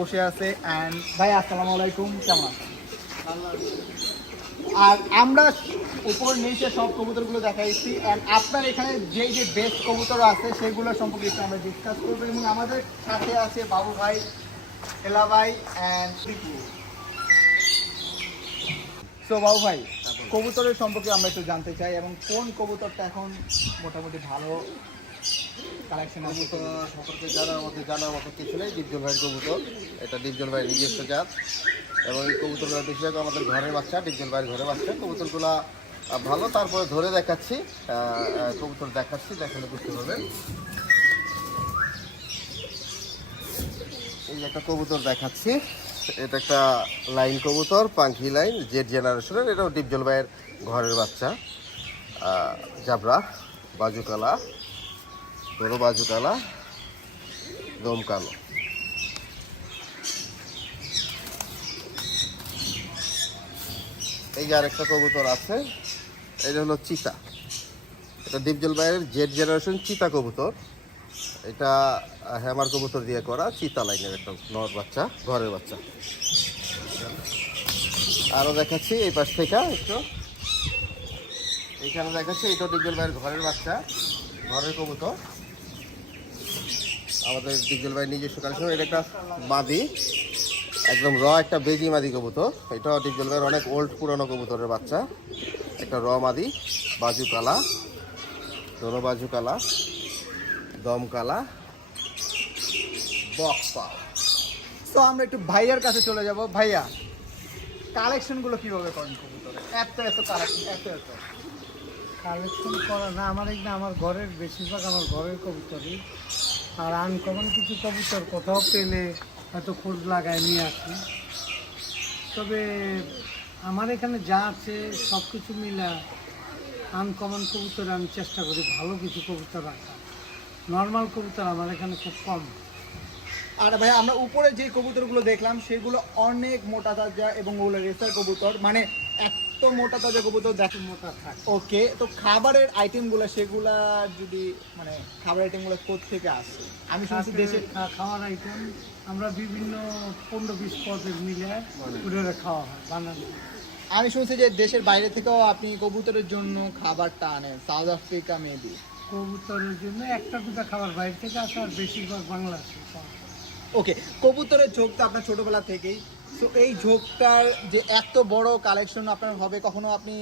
বসে আছে। অ্যান্ড ভাই আসসালামু আলাইকুম, কেমন আছেন? আর আমরা উপর নিচে সব কবুতরগুলো দেখাইছি, অ্যান্ড আপনার এখানে যে বেস্ট কবুতর আছে সেগুলো সম্পর্কে একটু আমরা ডিসকাস করবো। এবং আমাদের সাথে আছে বাবু ভাই, এলা ভাই অ্যান্ড টিপু। তো বাবু ভাই, কবুতরের সম্পর্কে আমরা একটু জানতে চাই, এবং কোন কবুতরটা এখন মোটামুটি ভালো কালেকশন আছে? কবুতর সম্পর্কে জানার মতো কিছু নেই। ডিপজল ভাইয়ের কবুতর, এটা ডিপজল ভাইয়ের নিজস্ব জাত, এবং এই কবুতরগুলো বেশিরভাগ আমাদের ঘরের বাচ্চা, ডিপজল ভাইয়ের ঘরের বাচ্চা। কবুতরগুলো ভালো। তারপরে ধরে দেখাচ্ছি, কবুতর দেখাচ্ছি, দেখালে বুঝতে পারবেন। এই একটা কবুতর দেখাচ্ছি, এটা একটা লাইন কবুতর, পাঙ্খি লাইন, জেড জেনারেশনের। এটাও ডিপজল ভাইয়ের ঘরের বাচ্চা। জাবরা, বাজুকালা, বড় বাজুকালা, দম কালো। এই যে আরেকটা কবুতর আছে, এটা হলো চিতা। এটা ডিপজল ভাইয়ের জেড জেনারেশন চিতা কবুতর। এটা হ্যামার কবুতর দিয়ে করা, চিতা লাইনের একটা নর বাচ্চা, ঘরের বাচ্চা। আরও দেখাচ্ছি এই পাশ থেকে একটু, এইখানে দেখাচ্ছি, এটাও ডিপজল ভাইয়ের ঘরের বাচ্চা, ঘরের কবুতর, আমাদের ডিপজল ভাইয়ের নিজস্ব কালেকশন। এটা একটা মাদি, একদম র একটা বেজি মাদি কবুতর। এটাও ডিপজল ভাইয়ের অনেক ওল্ড পুরনো কবুতরের বাচ্চা, একটা র মাদি, বাজু কালা, দোনো বাজু কালা, দম কালা, বক্স পাও। তো আমরা একটু ভাইয়ার কাছে চলে যাব। ভাইয়া, কালেকশনগুলো কিভাবে করেন কবুতরের? এত কালেকশন, এত কালেকশন করা না, আমার ঘরের বেশিরভাগ আমার ঘরের কবুতরই। আর আনকমন কিছু কবুতর কোথাও পেলে হয়তো খোঁজ লাগায় নিয়ে আসি। তবে আমার এখানে যা আছে সব কিছু মিলা আনকমন কবুতর আমি চেষ্টা করি ভালো কিছু কবুতর রাখা। নর্মাল কবুতর আমার এখানে খুব কম। আর ভাইয়া, আমরা উপরে যে কবুতরগুলো দেখলাম সেগুলো অনেক মোটা তাজা, এবং ওগুলো রেসার কবুতর, মানে এত মোটা তাজা কবুতর দেখেন মোটা থাকে। ওকে, তো খাবারের আইটেমগুলো সেগুলা যদি মানে খাবার আইটেমগুলো কোত্থেকে আসে? আমি শুনছি দেশে খাওয়ার আইটেম আমরা বিভিন্ন 15-20 পদের মিলে ওটা খাওয়া হয় বানানো। আমি শুনছি যে দেশের বাইরে থেকেও আপনি কবুতরের জন্য খাবারটা আনেন, সাউথ আফ্রিকা মেবি। কবুতরের জন্য একটা দুটা খাবার বাইরে থেকে আসে, আর বেশিরভাগ বাংলাদেশে খাওয়া হয়। ওকে, কবুতরের ঝোঁক তো আপনার ছোটবেলা থেকেই, তো এই ঝোঁকটার যে এত বড় কালেকশন আপনার হবে, কখনো আপনি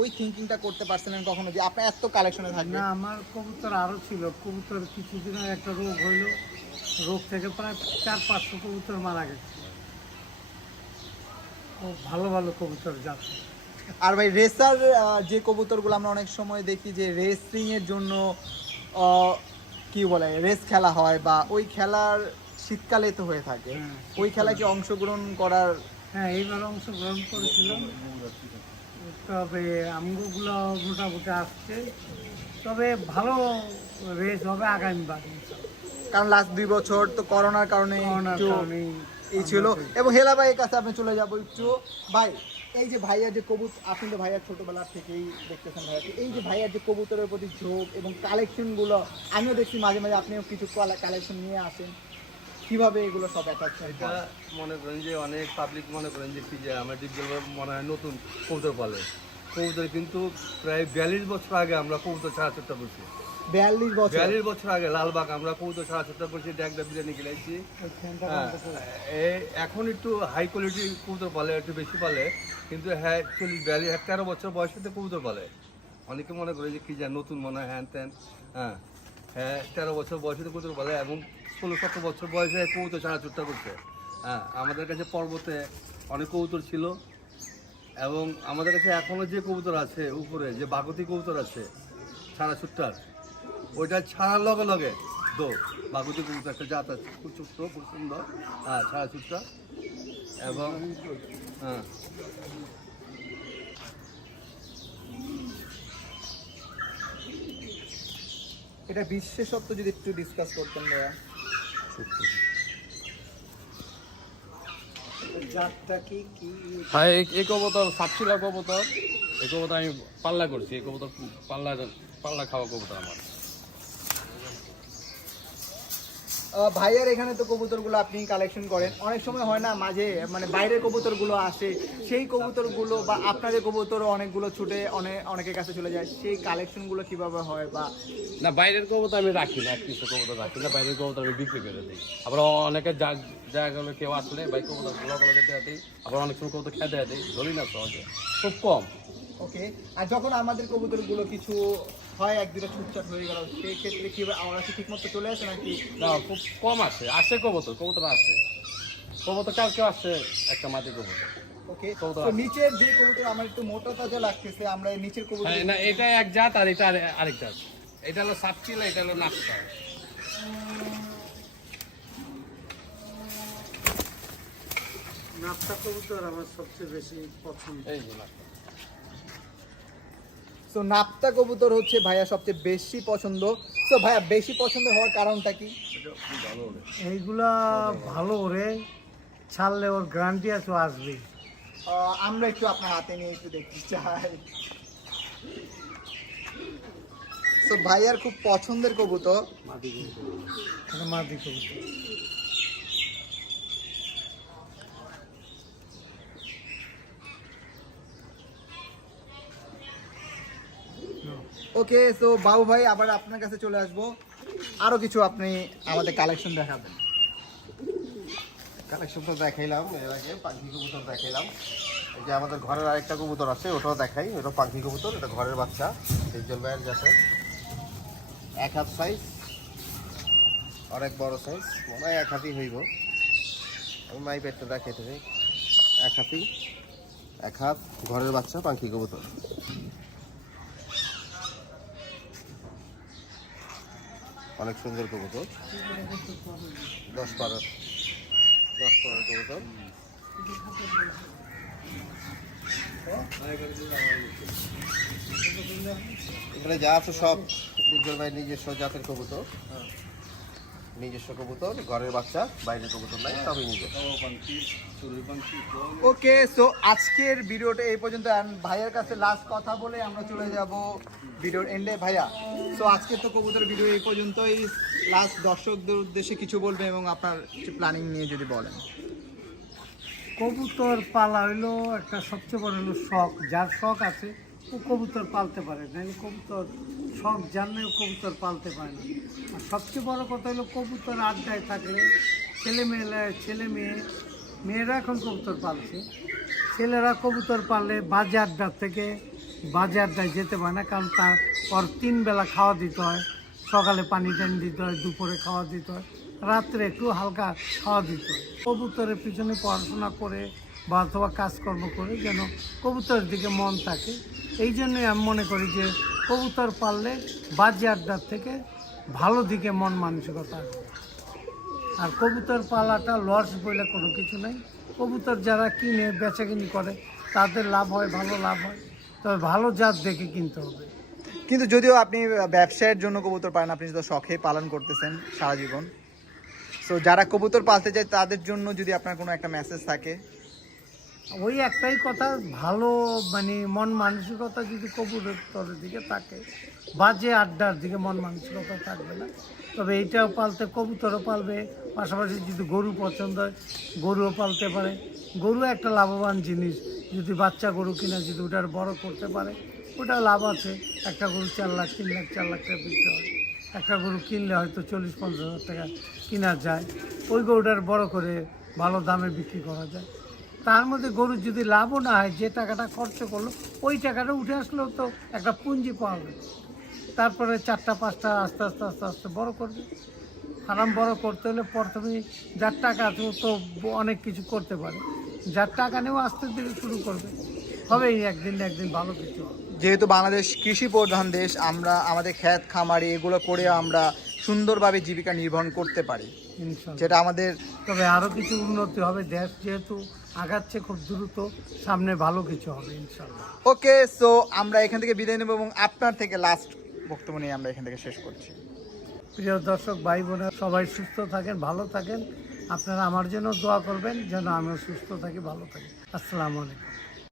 ওই থিঙ্কিংটা করতে পারছিলেন কখনো যে আপনার এত কালেকশনে থাকবে? না, আমার কবুতর আরও ছিল। কবুতর কিছুদিন আগে একটা রোগ হইলো, রোগ থেকে প্রায় 400-500 কবুতর মারা গেছে। ও ভালো ভালো কবুতর যাচ্ছে। আর ভাই, রেসার যে কবুতরগুলো আমরা অনেক সময় দেখি যে রেসিং এর জন্য কি বলে রেস খেলা হয়, বা ওই খেলার শীতকালে তো হয়ে থাকে, ওই খেলায় কি অংশগ্রহণ করার? হ্যাঁ, এইবার অংশগ্রহণ করেছিলাম। তবে আমগুলো মোটামুটি আসছে, তবে ভালো রেস হবে আগামীবার। কারণ লাস্ট 2 বছর তো করোনার কারণে একটু এই ছিল। আমরা এবং হেলা ভাইয়ের কাছে আপনি চলে যাবো একটু। ভাই, এই যে ভাইয়ার যে কবুতর, আপনি তো ভাইয়ার ছোটবেলা থেকেই দেখতেছেন ভাইয়াকে, এই যে ভাইয়ার যে কবুতরের প্রতি ঝোঁক এবং কালেকশনগুলো, আমিও দেখছি মাঝে মাঝে আপনিও কিছু কালেকশন নিয়ে আসেন, কিভাবে এগুলো সব অ্যাট্রাকশন? এটা মনে করেন যে অনেক পাবলিক মনে করেন যে কি যে আমার ডিপজল মনে হয় নতুন কবুতর পালে। কবুতর কিন্তু প্রায় 42 বছর আগে আমরা কবুতর ছাড়া চেষ্টা করছি। 42 বছর? 42 বছর আগে লালবাগ আমরা কবুতর ছাড়া চেষ্টা করছি, ড্যাগডা বিরিয়ানি খেলাইছি। এখন একটু হাই কোয়ালিটি কবুতর পালে, একটু বেশি পালে, কিন্তু হ্যাঁ 13 বছর বয়সে কবুতর পালে। অনেকে মনে করে যে কি যে নতুন মনে হয় হ্যান ত্যান। হ্যাঁ 13 বছর বয়সে কবুতর পালে, এবং 16-17 বছর বয়সে কবুতর ছাড়া চেষ্টা করছে। আমাদের কাছে পর্বতে অনেক কবুতর ছিল, এবং আমাদের কাছে এখনও যে কবুতর আছে উপরে, যে বাগতি কবুতর আছে ছাড়া ছুট্টার, ওইটা ছাড়ার লগে লগে তো বাগতি কবুতর একটা জাত আছে, খুব ছোট্ট, খুব সুন্দর, ছাড়া ছুট্টা। এবং এটা বিশেষত্ব যদি একটু ডিসকাস করতেন ভাইয়া। জাতটা কি কি? হ্যাঁ, এই কবুতর সাপশিলা কবুতর। এই কবুতর আমি পাল্লা করছি। এই কবুতর পাল্লা খাওয়া কবুতর আমার। ভাইয়ার এখানে তো কবুতরগুলো আপনি কালেকশন করেন, অনেক সময় হয় না মাঝে মানে বাইরের কবুতরগুলো আসে, সেই কবুতরগুলো বা আপনাদের কবুতর অনেকগুলো ছুটে অনেকের কাছে চলে যায়, সেই কালেকশনগুলো কিভাবে হয়? বা না, বাইরের কবুতর আমি রাখি না, কিছু কবুতর রাখি না, বাইরের কবুতর আমি বিক্রি করে দিই। আবার অনেকে জায়গাগুলো কেউ আসলে ভাই কবুতর গুলো যেতে দিই, আবার অনেক সময় কবুতর খেতে দিই, ধরি না সহজে, খুব কম। ওকে, আর যখন আমাদের কবুতরগুলো কিছু হয় এক দুটো ছুটছাট হয়ে গেল, সেই ক্ষেত্রে কি আমরা কি ঠিক মতো চলে আসে নাকি? না, খুব কম আসে কবুতর আসে। কবুতর কালকে আসছে একটা মাটি কবুতর। ওকে, কবুতর তো আছে। নিচের যে কবুতর আমার একটু মোটা তাজা লাগতেছে, আমরা এই নিচের কবুতর হ্যাঁ, না, এটা এক জাত আর এটা আরেক জাত। এটা হলো সাপচিলা, এটা হলো নাকটা। নাপ্তা কবুতর আমার সবচেয়ে বেশি পছন্দ। এই যে নাকটা। সো নাপ্তা কবুতর হচ্ছে ভাইয়া সবচেয়ে বেশি পছন্দ। সো ভাইয়া বেশি পছন্দ হওয়ার কারণটা কি? এইগুলা ভালো ওরে, ছাড়লে ওর গ্যারান্টি আছে ও আসবেই। আমরা একটু আপনার হাতে নিয়ে একটু দেখতে চাই। সো ভাইয়ার খুব পছন্দের কবুতর। এটা মাদি কবুতর। ওকে, সো বাবু ভাই আবার আপনার কাছে চলে আসবো, আরো কিছু আপনি আমাদের কালেকশন দেখাবেন। কালেকশন তো দেখাইলাম এর আগে, পাখি কবুতর দেখাইলাম। এই যে আমাদের ঘরের আরেকটা কবুতর আছে, ওটাও দেখাই। ওটা পাখি কবুতর, এটা ঘরের বাচ্চা, ডিজল ভাইয়ের যাতে এক হাত সাইজ, অনেক বড় সাইজ, মনে হয় এক হাতই হইব। আমি মাই পেটটা দেখাইতে চাই, এক হাত ঘরের বাচ্চা পাখি কবুতর। অনেক সুন্দর কবুতর, 10-12 কবুতর। এখানে যা আছে সব ডিজল ভাই নিজস্ব জাতের কবুতর, নিজস্ব কবুতর, ঘরের বাচ্চা, বাইরের কবুতর নাই, সবই নিজের। ওকে, সো আজকের ভিডিওটা এই পর্যন্ত। ভাইয়ার কাছে লাস্ট কথা বলে আমরা চলে যাব ভিডিওর এন্ডে। ভাইয়া, সো আজকের তো কবুতর ভিডিও এই পর্যন্তই। লাস্ট দর্শকদের উদ্দেশ্যে কিছু বলবেন এবং আপনার কিছু প্ল্যানিং নিয়ে যদি বলেন। কবুতর পালা হইলো একটা সবচেয়ে বড় হলো শখ। যার শখ আছে ও কবুতর পালতে পারে, নাহলে কবুতর শখ জানলেও কবুতর পালতে পারে না। আর সবচেয়ে বড় কথা হলো কবুতর আড্ডায় থাকলে মেয়েরা এখন কবুতর পালছে, ছেলেরা কবুতর পাললে বাজে আড্ডার থেকে বাজে আড্ডায় যেতে পারে না, কারণ তার পর 3 বেলা খাওয়া দিতে হয়। সকালে পানি টানি দিতে হয়, দুপুরে খাওয়া দিতে হয়, রাত্রে একটু হালকা খাওয়া দিতে হয়। কবুতরের পিছনে পড়াশোনা করে বা অথবা কাজকর্ম করে যেন কবুতরের দিকে মন থাকে। এই জন্যই আমি মনে করি যে কবুতর পাললে বাজে আড্ডার থেকে ভালো দিকে মন মানসিকতা আসবে। আর কবুতর পালাটা লস বলে কোনো কিছু নেই। কবুতর যারা কিনে বেচাকিনি করে তাদের লাভ হয়, ভালো লাভ হয়, তবে ভালো জাত দেখে কিনতে হবে। কিন্তু যদিও আপনি ব্যবসায়ের জন্য কবুতর পালেন, আপনি তো শখে পালন করতেছেন সারা জীবন। সো যারা কবুতর পালতে চায় তাদের জন্য যদি আপনার কোনো একটা মেসেজ থাকে? ওই একটাই কথা, ভালো মানে মন মানসিকতা যদি কবুতরের দিকে থাকে, বাজে আড্ডার দিকে মন মানসিকতা থাকবে না। তবে এইটাও পালতে, কবুতরও পালবে, পাশাপাশি যদি গরু পছন্দ হয় গরুও পালতে পারে। গরু একটা লাভবান জিনিস, যদি বাচ্চা গরু কিনা যদি ওটার বড় করতে পারে ওটা লাভ আছে। একটা গরু 4 লাখ 3 লাখ 4 লাখ টাকা বিক্রি হয়। একটা গরু কিনলে হয়তো 40-50 হাজার টাকা কিনা যায়, ওই গরুটার বড় করে ভালো দামে বিক্রি করা যায়। তার মধ্যে গরুর যদি লাভও না হয়, যে টাকাটা খরচ করলো ওই টাকাটা উঠে আসলেও তো একটা পুঁজি পাওয়া যায়। তারপরে 4টা-5টা আস্তে আস্তে আস্তে আস্তে বড় করবে। ফার্ম বড় করতে হলে প্রথমে যার টাকা আছে ও তো অনেক কিছু করতে পারে, যার টাকা নেও আস্তে থেকে শুরু করবে, হবেই একদিন না একদিন ভালো কিছু হবে। যেহেতু বাংলাদেশ কৃষি প্রধান দেশ, আমরা আমাদের ক্ষেত খামারি এগুলো করে আমরা সুন্দরভাবে জীবিকা নির্বাহ করতে পারি, ইনশাল্লাহ। যেটা আমাদের। তবে আরও কিছু উন্নতি হবে, দেশ যেহেতু আগাচ্ছে খুব দ্রুত, সামনে ভালো কিছু হবে ইনশাল্লাহ। ওকে, সো আমরা এখান থেকে বিদায় নেব এবং আপনার থেকে লাস্ট বক্তব্য নিয়ে আমরা এখান থেকে শেষ করছি। প্রিয় দর্শক ভাই বোনেরা, সবাই সুস্থ থাকেন, ভালো থাকেন। আপনারা আমার জন্য দোয়া করবেন যেন আমিও সুস্থ থাকি, ভালো থাকি। আসসালামু আলাইকুম।